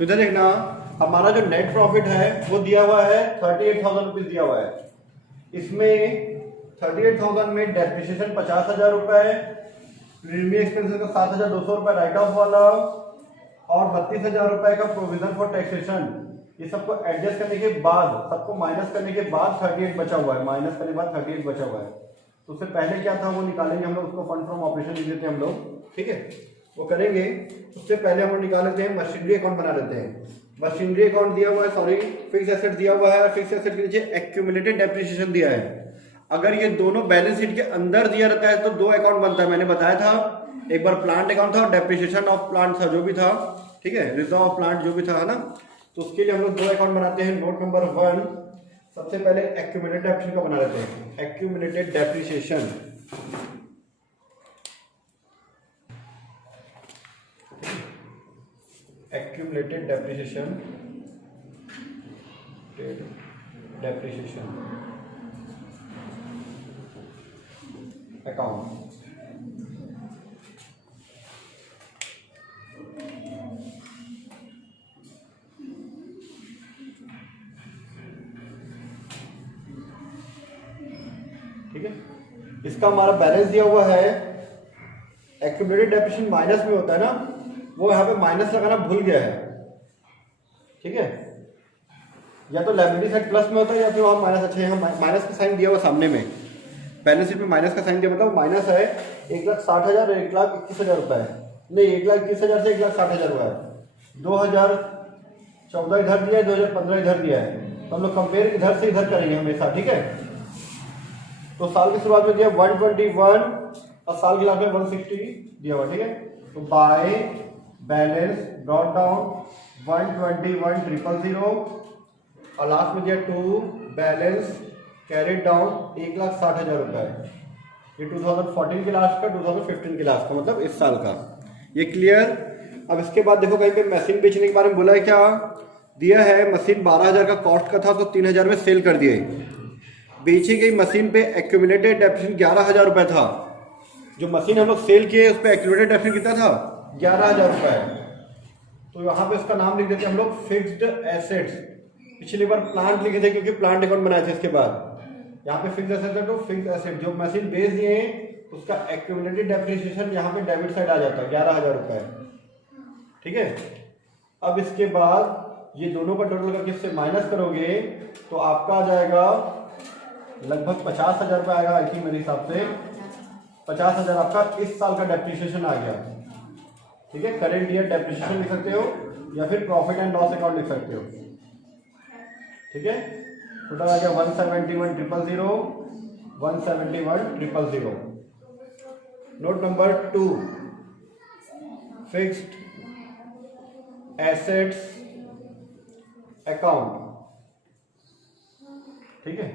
तो इधर देखना, हमारा जो नेट प्रॉफिट है वो दिया हुआ है 38,000 रुपीज दिया हुआ है। इसमें 38,000 में डेप्रिसिएशन 50,000 रुपए, प्रीमियम एक्सपेंसेस का 7,200 रुपए राइट ऑफ वाला, और 32,000 रुपए का प्रोविजन फॉर टैक्सेशन। ये सबको एडजस्ट करने के बाद, सबको माइनस करने के बाद 38 बचा हुआ है, माइनस करने के बाद 38 बचा हुआ है। तो उससे पहले क्या था वो निकालेंगे हम लोग, उसको फंड फ्रॉम ऑपरेशन लिख देते हैं हम लोग, ठीक है, वो करेंगे। उससे पहले हम लोग निकाल लेते हैं, मशीनरी अकाउंट बना लेते हैं। मशीनरी अकाउंट दिया हुआ है, सॉरी फिक्स एसेट दिया हुआ है, फिक्स एसेट के नीचे एक्यूमुलेटेड डेप्रिसिएशन दिया है। अगर ये दोनों बैलेंस शीट के अंदर दिया रहता है तो दो अकाउंट बनता है, मैंने बताया था। एक बार प्लांट अकाउंट था और डेप्रिसिएशन ऑफ प्लांट था, जो भी था, ठीक है, रिजर्व ऑफ प्लांट जो भी था, है ना। तो उसके लिए हम लोग दो अकाउंट बनाते हैं। नोट नंबर 1, सबसे पहले एक्यूमुलेटेड डेप्रिसिएशन का बना लेते हैं। Accumulated depreciation, accumulated depreciation, depreciation account. ठीक है, इसका हमारा बैलेंस दिया हुआ है। एक्यूमुलेटेड डेप्रिसिएशन माइनस में होता है ना, वो यहाँ पे माइनस लगाना भूल गया है, ठीक है। या तो लायबिलिटी साइड प्लस में होता है या फिर वहाँ माइनस। अच्छा, यहाँ माइनस का साइन दिया हुआ सामने में, बैलेंस शीट में माइनस का साइन दिया, मतलब माइनस है 1,60,000 और 1,21,000 रुपए। नहीं, 1,21,000 से 1,60,000 हुआ है। 2014 इधर दिया है, 2015 इधर दिया है, तो हम लोग कंपेयर इधर से इधर करेंगे हमेशा, ठीक है। तो साल की शुरुआत में दिया 121 और साल के लास्ट में 160 दिया हुआ, ठीक है। तो बाय बैलेंस ब्रॉट डाउन 121,000 और लास्ट में दिया 2 बैलेंस कैरिड डाउन 1,60,000 रुपए। ये 2014 के लास्ट का, 2015 के लास्ट का, मतलब इस साल का। ये क्लियर। अब इसके बाद देखो कहीं पे मशीन बेचने के बारे में बोला है, क्या दिया है, मशीन 12,000 का कॉस्ट का था तो 3,000 में सेल कर दिए। बेची गई मशीन पे एक्यूमुलेटेड डेप्रिसिएशन 11,000 रुपए था। जो मशीन हम लोग सेल किए उस पर एक्यूमुलेटेड डेप्रिसिएशन कितना था, 11,000 रुपए। तो यहाँ पे इसका नाम लिख देते हैं हम लोग फिक्स्ड एसेट्स। पिछली बार प्लांट लिखे थे क्योंकि प्लांट अकाउंट बनाए थे। इसके बाद यहाँ पे फिक्स्ड एसेट है तो फिक्स्ड एसेट, जो मशीन बेच दिए उसका एक्यूमुलेटेड डेप्रिसिएशन यहाँ पे डेबिट साइड आ जाता है 11,000 रुपए, ठीक है। अब इसके बाद ये दोनों का टोटल करके इससे माइनस करोगे तो आपका आ जाएगा लगभग 50,000 रुपये आएगा। आई थिंक मेरे हिसाब से 50,000 आपका इस साल का डेप्रिसिएशन आ गया, ठीक है। करेंट ईयर डेप्रिसिएशन लिख सकते हो या फिर प्रॉफिट एंड लॉस अकाउंट लिख सकते हो, ठीक है। टोटल आ गया 171,000, 171,000। Note number 2, fixed assets account, ठीक है।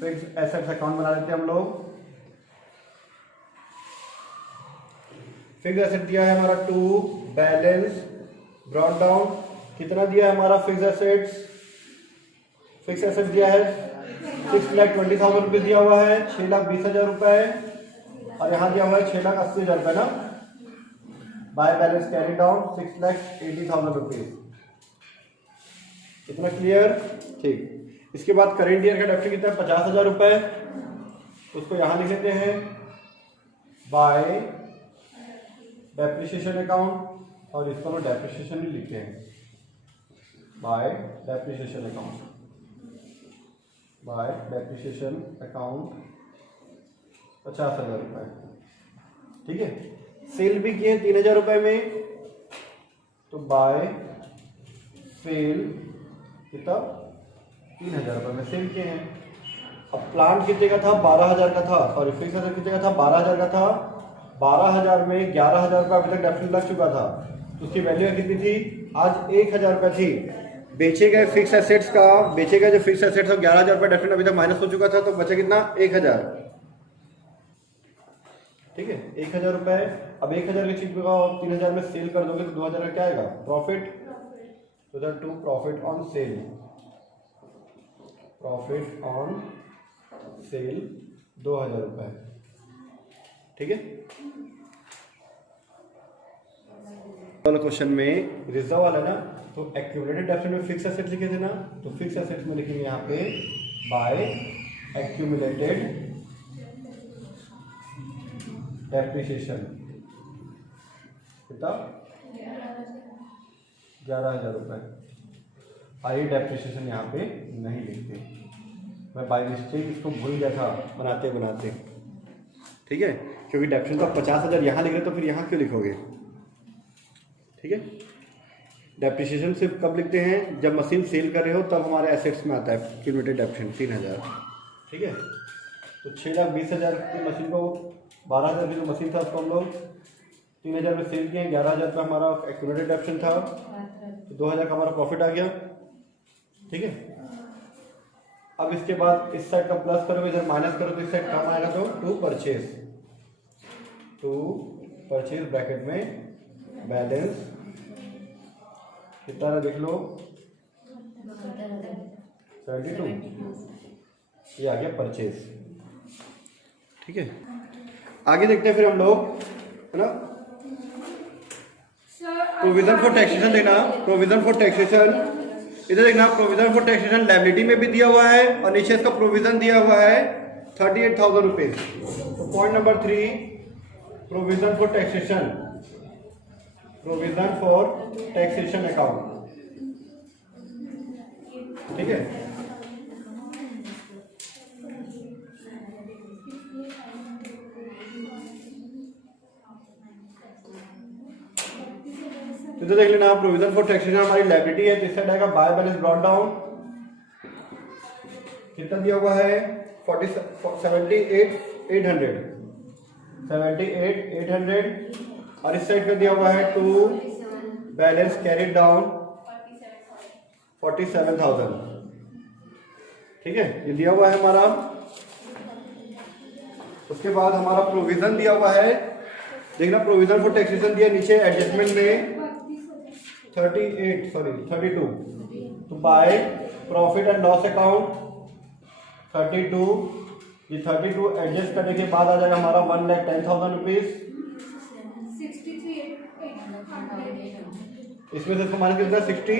फिक्स्ड एसेट्स अकाउंट बना लेते हैं हम लोग। फिक्स्ड एसेट दिया है हमारा 2 बैलेंस ब्रॉट डाउन, कितना दिया है हमारा फिक्स्ड एसेट्स, फिक्स एसेट दिया है 6,20,000 रुपये दिया हुआ है, 6,20,000 रुपए, और यहाँ दिया हुआ है 6,80,000 रुपये ना। By balance carry down 6,80,000 rupees. कितना क्लियर, ठीक। इसके बाद करेंट ईयर का डेप्ट कितना है, 50,000 रुपए, उसको यहाँ लिख लेते हैं बाय डेप्रिसिएशन अकाउंट, और इसको हम डेप्रिसिएशन ही लिखते हैं, bye depreciation account, bye depreciation account 50,000 रुपए, ठीक है। सेल भी किए 3,000 रुपए में, तो बाय सेल कितना 3,000 रुपए में सेल किए हैं। अब प्लांट कितने का था, 12,000 का था, सॉरी फिक्स एसेट कितने का था, 12,000 का था। 12,000 में 11,000 रुपये अभी तक डेप्रिसिएशन लग चुका था, तो उसकी वैल्यू कितनी थी, आज 1,000 रुपये थी। बेचे गए फिक्स एसेट्स का, बेचे गए जो फिक्स एसेट्स है 11,000 रुपये डेप्रिसिएशन अभी तक माइनस हो चुका था, तो बचा कितना, 1,000, ठीक है, 1,000 रुपये। अब 1,000 की चीज को 3,000 में सेल कर दोगे तो 2,000 का क्या आएगा, प्रॉफिट। तो that to profit on sale, profit on sale 2,000 रुपये, ठीक है। वाला क्वेश्चन में रिजर्व वाला ना, तो एक्यूमुलेटेड डेप्ट में फिक्स एसेट लिखे थे ना, तो फिक्स एसेट में लिखेंगे यहाँ पे बाय एक्यूमुलेटेड डेप्रिसिएशन। कितना? 11,000 रुपये। आई डेप्रिसिएशन यहाँ पे नहीं लिखते, मैं बाय मिस्टेक इसको भूल गया था बनाते बनाते, ठीक है, क्योंकि डेप्रिसिएशन तो 50,000 यहाँ लिख रहे तो फिर यहाँ क्यों लिखोगे, ठीक है। डेप्रिसिएशन सिर्फ कब लिखते हैं? जब मशीन सेल कर रहे हो तब हमारे एसेट्स में आता है क्यूमुलेटेड डेप्रिसिएशन 3,000, ठीक है। तो 6,20,000 की मशीन को 12,000 की जो मशीन था उसको हम लोग 3,000 में सेल किए, 11,000 का हमारा एक्यूमुलेटेड डेप्रिसिएशन था, तो 2,000 का हमारा प्रॉफिट आ गया, ठीक है। अब इसके बाद इस साइड का प्लस करोगे, इधर माइनस करो तो इस साइड कम आएगा, तो टू परचेज ब्रैकेट में बैलेंस कितना देख लो 72, ये आ गया परचेज, ठीक है। आगे देखते हैं फिर हम लोग, है ना। प्रोविजन फॉर टैक्सेशन देखना, प्रोविजन फॉर टैक्सेशन इधर देखना, प्रोविजन फॉर टैक्सेशन लायबिलिटी में भी दिया हुआ है और नीचे इसका प्रोविजन दिया हुआ है 38,000 रुपीज। तो point number 3, provision for taxation, provision for taxation account, ठीक है। तो देख लेना, प्रोविजन फॉर टैक्सेशन हमारी लायबिलिटी है, तो इस साइड आएगा बाय बैलेंस ब्रॉट डाउन, कितना दिया हुआ है 78,800 और इस साइड पे दिया हुआ है टू बैलेंस कैरिड डाउन 47,000, ठीक है, ये दिया हुआ है हमारा। उसके बाद हमारा प्रोविजन दिया हुआ है, देखना प्रोविजन फॉर टैक्सेशन दिया नीचे एडजस्टमेंट में 32, तो by profit and loss account 32, ये 32 एडजस्ट करने के बाद आ जाएगा हमारा 1,10,000 रुपीज, इसमें से इसको माइनस कितना 63,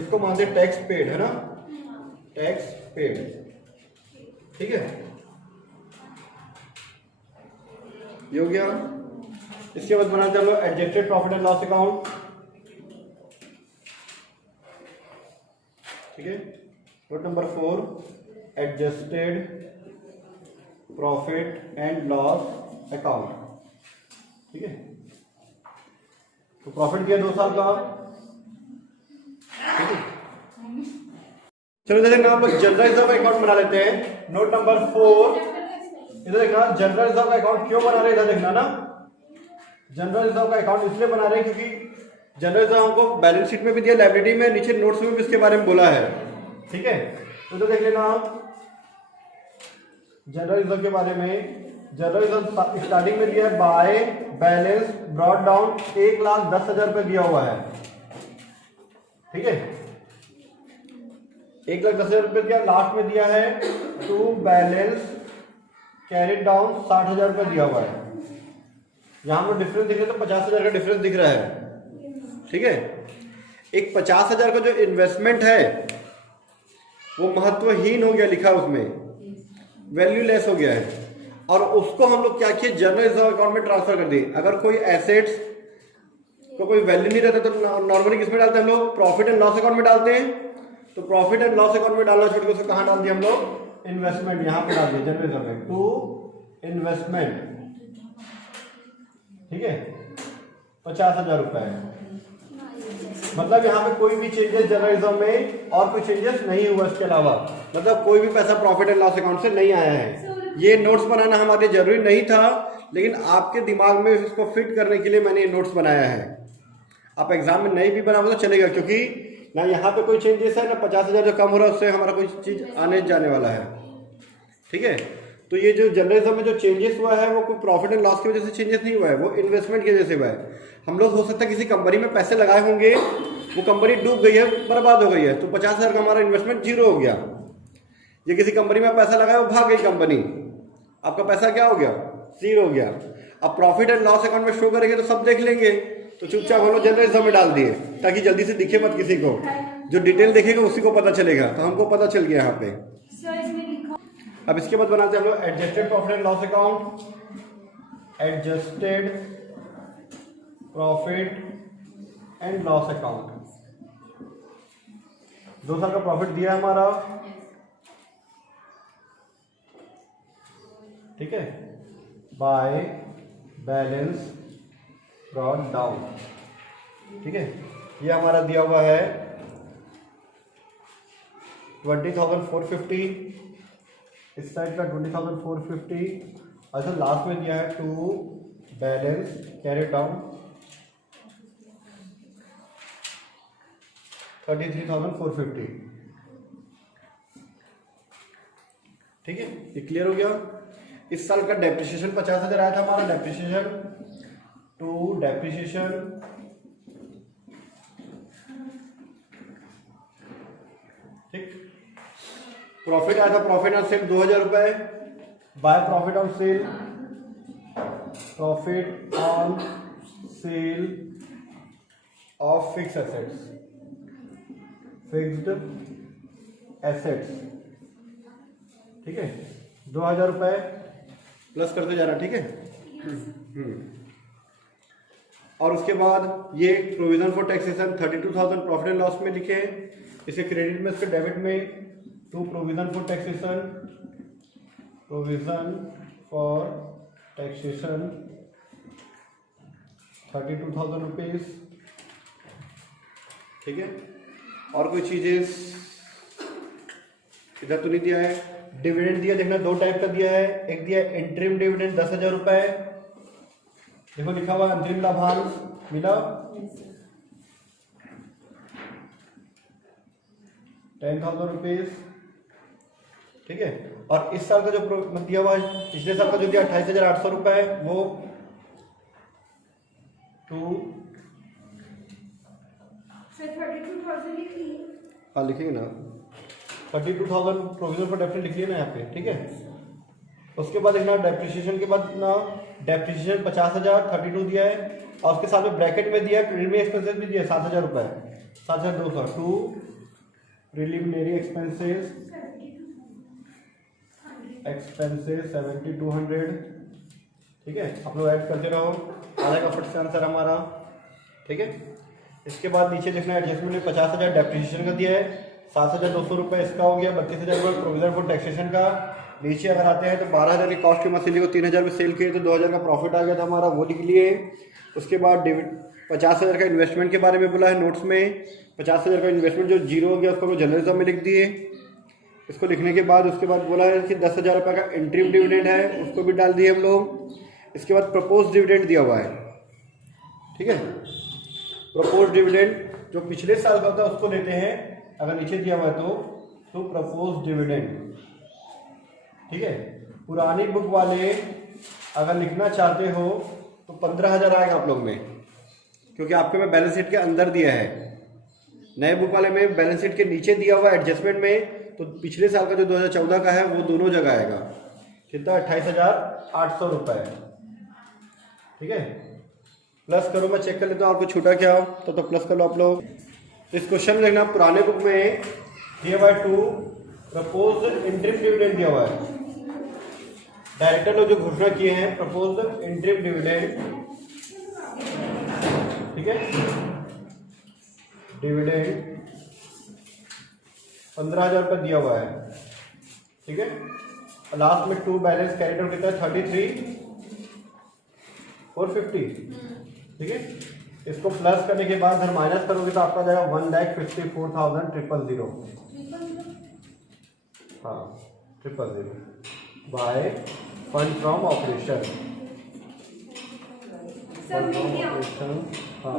इसको मानते टैक्स पेड, है ना, टैक्स पेड, ठीक है, ये हो गया। इसके बाद बनाते हैं हम लोग adjusted profit and loss account, ठीक है। Note number 4, adjusted profit and loss account, ठीक है। तो प्रॉफिट किया 2 साल का, ठीक है। चलो इधर देखना, हम लोग जनरल रिजर्व अकाउंट बना लेते हैं। नोट नंबर 4, इधर देखना जनरल रिजर्व अकाउंट क्यों बना रहे हैं, इधर देखना ना, जनरल रिजर्व का अकाउंट इसलिए बना रहे हैं क्योंकि जनरल रिजर्व हमको बैलेंस शीट में भी दिया, लायबिलिटी में, नीचे नोट्स में भी इसके बारे में बोला है, ठीक है। तो देख लेना जनरल रिजर्व के बारे में, जनरल रिजर्व स्टार्टिंग में दिया है बाय बैलेंस ब्रॉट डाउन 1,10,000 रुपये दिया हुआ है, ठीक है, 1,10,000 रुपये दिया। लास्ट में दिया है टू बैलेंस कैरिड डाउन 60,000 रुपये दिया हुआ है। यहां पर डिफरेंस दिख रहा है तो 50,000 का डिफरेंस दिख रहा है, ठीक है। एक 50,000 का जो इन्वेस्टमेंट है वो महत्वहीन हो गया, लिखा उसमें वैल्यूलेस हो गया है, और उसको हम लोग क्या किए, जनरल रिजर्व अकाउंट में ट्रांसफर कर दिए। अगर कोई एसेट्स को कोई वैल्यू नहीं रहता तो नॉर्मली किसमें डालते हैं हम लोग, प्रॉफिट एंड लॉस अकाउंट में डालते हैं। तो प्रॉफिट एंड लॉस अकाउंट में डालना छोड़ के उसको कहां डाल दिया हम लोग, इन्वेस्टमेंट, यहां पे डाल दिया जनरल रिजर्व में, टू इन्वेस्टमेंट, ठीक है, 50,000 रुपए। मतलब यहाँ पे कोई भी चेंजेस जनरल रिजर्व में और कोई चेंजेस नहीं हुआ इसके अलावा, मतलब कोई भी पैसा प्रॉफिट एंड लॉस अकाउंट से नहीं आया है। ये नोट्स बनाना हमारे जरूरी नहीं था, लेकिन आपके दिमाग में इसको फिट करने के लिए मैंने ये नोट्स बनाया है। आप एग्जाम में नहीं भी बनाओ तो चलेगा, क्योंकि ना यहाँ पे कोई चेंजेस है, ना 50,000 जो कम हो रहा है उससे हमारा कोई चीज आने जाने वाला है, ठीक है। तो ये जो जनरल रिजर्व में जो चेंजेस हुआ है वो कोई प्रॉफिट एंड लॉस की वजह से चेंजेस नहीं हुआ है, वो इन्वेस्टमेंट की वजह से हुआ है। हम लोग हो सकता है किसी कंपनी में पैसे लगाए होंगे, वो कंपनी डूब गई है, बर्बाद हो गई है, तो 50,000 का हमारा इन्वेस्टमेंट जीरो हो गया। ये किसी कंपनी में पैसा लगाया, वो भाग गई कंपनी, आपका पैसा क्या हो गया, जीरो हो गया। अब प्रॉफिट एंड लॉस अकाउंट में शो करेंगे तो सब देख लेंगे, तो चुपचाप हम लोग जनरल रिजर्व में डाल दिए ताकि जल्दी से दिखे मत किसी को, जो डिटेल देखेगा उसी को पता चलेगा। तो हमको पता चल गया यहाँ पे। अब इसके बाद बनाते हैं हम लोग adjusted profit and loss account. Adjusted profit and loss account, 2 साल का प्रॉफिट दिया है हमारा, ठीक है, बाय बैलेंस ब्रॉट डाउन, ठीक है। ये हमारा दिया हुआ है 20,450, इस साइड का 20,450, अच्छा लास्ट में दिया है टू बैलेंस कैरी डाउन 33,450, ठीक है। ये क्लियर हो गया। इस साल का डेप्रिसिएशन 50,000 आया था हमारा, डेप्रिसिएशन टू डेप्रिसिएशन, ठीक। प्रॉफिट आया था, प्रॉफिट ऑन सेल 2,000 रुपए, by profit on sale, profit on cell of fix assets, fixed assets, ठीक है, 2,000 रुपए प्लस करते जाना, ठीक है। और उसके बाद ये provision for taxation 32,000 profit and loss में लिखे, इसे क्रेडिट में, इसके डेबिट में, to provision for taxation, provision for taxation 32,000 rupees, ठीक है। और कोई चीजें इधर तो नहीं दिया है। डिविडेंड दिया, देखना 2 टाइप का दिया है, एक दिया है इंटरिम डिविडेंड 10,000 रुपए, देखो लिखा हुआ अंतरिम लाभांश मिला 10,000 रुपीज, ठीक है। और इस साल का जो दिया हुआ है, पिछले साल का जो दिया 28,800 रुपए, वो टू, हाँ लिखेंगे ना, 32,000 प्रोविजन फॉर डेप्रिसिएशन लिख लिए ना यहाँ पे, ठीक है। उसके बाद देखना डेप्रिसिएशन के बाद ना, डेप्रिसिएशन 50,000 32 दिया है, और उसके साथ में ब्रैकेट में दिया है प्रिलिमिनरी एक्सपेंसेस भी दिया है 7,000 रुपए, 7,200, टू प्रिलिमिनरी एक्सपेंसेस 7,200, ठीक है। आप लोग ऐड करते रहो, आधा का फट से आंसर हमारा, ठीक है। इसके बाद नीचे देखना एडजस्टमेंट में 50,000 डेप्रिसिएशन का दिया है, 7,200 रुपये इसका हो गया, 32,000 रुपये प्रोविजन फॉर टैक्सेशन का। नीचे अगर आते हैं तो 12,000 की कॉस्ट की मछली को 3,000 में सेल किए तो 2,000 का प्रॉफिट आ गया था हमारा, वो लिख लिए। उसके बाद 50,000 का इन्वेस्टमेंट के बारे में बोला है नोट्स में, 50,000 का इन्वेस्टमेंट जो जीरो हो गया उसको हम जनरल रिजर्व में लिख दिए। इसको लिखने के बाद उसके बाद बोला है कि 10,000 रुपये का इंटरिम डिविडेंड है, उसको भी डाल दिए हम लोग। इसके बाद प्रपोज डिविडेंड दिया हुआ है, ठीक है। प्रपोज डिविडेंड जो पिछले साल का होता है उसको लेते हैं, अगर नीचे दिया हुआ है तो प्रपोज डिविडेंड, ठीक है। पुरानी बुक वाले अगर लिखना चाहते हो तो 15,000 आएगा आप लोग में, क्योंकि आपके में बैलेंस शीट के अंदर दिया है। नए बुक वाले में बैलेंस शीट के नीचे दिया हुआ एडजस्टमेंट में, तो पिछले साल का जो 2014 का है वो दोनों जगह आएगा। कितना, 28,800 रुपये, ठीक है। प्लस करो, मैं चेक कर लेता हूँ आपको छूटा क्या हो तो प्लस कर लो आप लोग। इस क्वेश्चन में देखना पुराने बुक में दिया हुआ है टू प्रपोज इंटरिम डिविडेंड दिया हुआ है, डायरेक्टर लोग जो घोषणा किए हैं प्रपोज इंटरिम डिविडेंड, ठीक है। डिविडेंड 15,000 रुपये दिया हुआ है, ठीक है। लास्ट में टू बैलेंस कैरी डाउन कितना है 33,450, ठीक है। इसको प्लस करने के बाद अगर माइनस करोगे तो आपका जाएगा 1,54,000 हाँ 000 by fund from operation, fund from operation, हाँ।